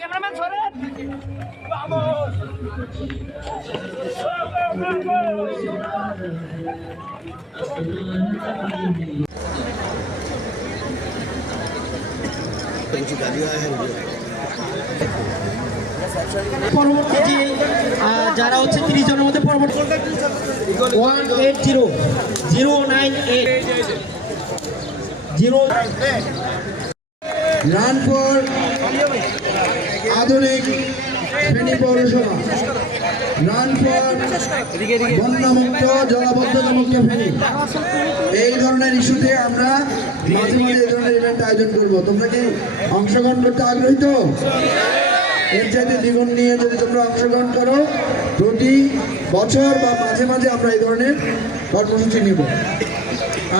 Cameraman সরেন। Vamos! পরবর্তী যারা হচ্ছে 30 জনের মধ্যে পরবর্তী 180-098-0 রান ফর আধুনিক ফেনী পৌরসভা, রান ফর বন্যামুক্ত জলাবদ্ধতামুক্ত ফেনী। এই ধরনের ইস্যুতে আমরা মাঝে মাঝে এই ধরনের ইভেন্ট আয়োজন করব। তোমরা কি অংশগ্রহণ করতে আগ্রহী তো? এর চাইতে দ্বিগুণ নিয়ে যদি তোমরা অংশগ্রহণ করো, প্রতি বছর বা মাঝে মাঝে আমরা এই ধরনের কর্মসূচি নিব।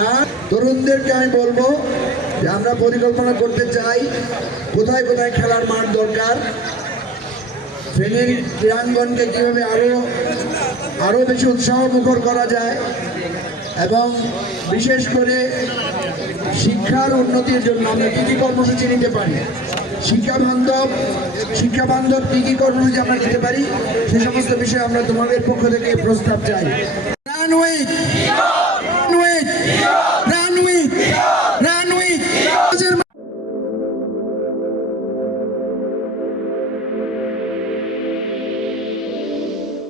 আর তরুণদেরকে আমি বলবো যে আমরা পরিকল্পনা করতে চাই কোথায় কোথায় খেলার মাঠ দরকার, ফেনীর ক্রীড়াঙ্গনকে কীভাবে আরও বেশি উৎসাহমুখর করা যায়, এবং বিশেষ করে শিক্ষার উন্নতির জন্য আমরা কী কী কর্মসূচি নিতে পারি, শিক্ষা বান্ধব কী কী কর্মসূচি আমরা নিতে পারি, সে সমস্ত বিষয়ে আমরা তোমাদের পক্ষ থেকে প্রস্তাব চাই। Run with